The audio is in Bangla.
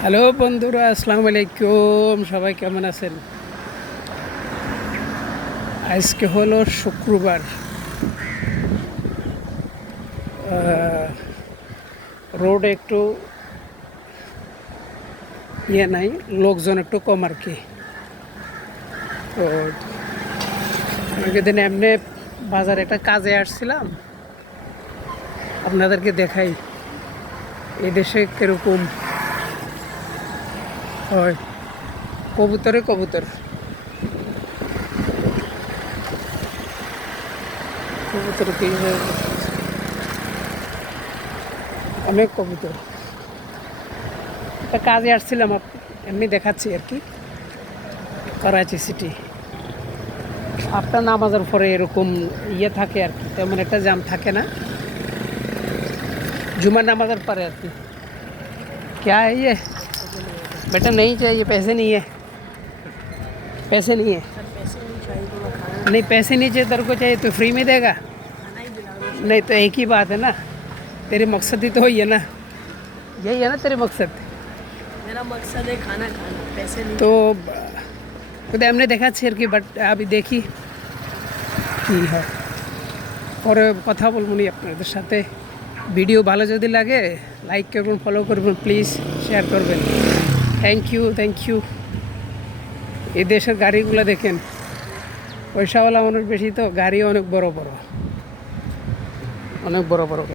হ্যালো বন্ধুরা, আসসালামু আলাইকুম। সবাই কেমন আছেন? আজকে হলো শুক্রবার। রোড একটু নাই, লোকজন একটু কম আর কি। তো দিন এমনি বাজারে একটা কাজে আসছিলাম, আপনাদেরকে দেখাই এই দেশে কীরকম হয়। কবুতরে কবুতর কবুতর অনেক কবুতর। একটা কাজে আসছিলাম, এমনি দেখাচ্ছি আর কি। করাচি সিটি আপনার নামাজের পরে এরকম থাকে আর কি, তেমন একটা জ্যাম থাকে না। जुम्मन नमाज़ पढ़ रहे थे। क्या है ये? बेटा नहीं चाहिए, पैसे नहीं है, पैसे नहीं है। नहीं, पैसे नहीं चाहिए, तेरे को चाहिए तो फ्री में देगा। नहीं तो एक ही बात है ना, तेरे मकसद ही तो वही है ना, यही है ना तेरे मकसद। मेरा मकसद है खाना खाना, पैसे नहीं। तो खुद हमने देखा छेर की, बट अभी देखी কি হয়। পরে কথা বলবো নি আপনাদের সাথে। ভিডিও ভালো যদি লাগে লাইক করবেন, ফলো করবেন, প্লিজ শেয়ার করবেন। Thank you, thank you. এই দেশের গাড়িগুলো দেখেন, পয়সাওয়ালা মানুষ বেশি তো গাড়ি অনেক বড় বড়, অনেক বড় বড়।